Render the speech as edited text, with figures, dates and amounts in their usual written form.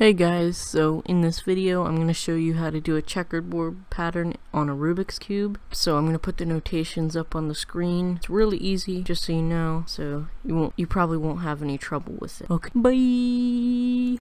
Hey guys, so in this video I'm going to show you how to do a checkerboard pattern on a Rubik's Cube. So I'm going to put the notations up on the screen. It's really easy, just so you know, so you probably won't have any trouble with it. Okay, bye!